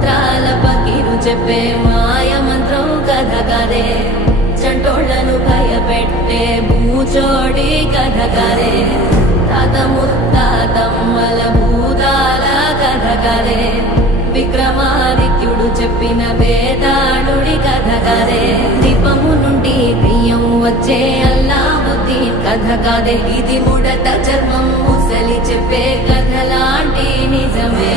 మంత్రాల పకిరు చెప్పే మాయ మంత్రం కథ కదే చంటోళ్లను భయపెట్టే భూచోడి కథ కదే తాత ముత్తాతమ్మల భూతాల కథ కదే విక్రమాదిత్యుడు చెప్పిన వేదాళుడి కథ కదే దీపము నుండి బియ్యం వచ్చే అల్లావుద్దీన్ కథ కదే ఇది ముడత చర్మం ముసలి చెప్పే కథ లాంటి నిజమే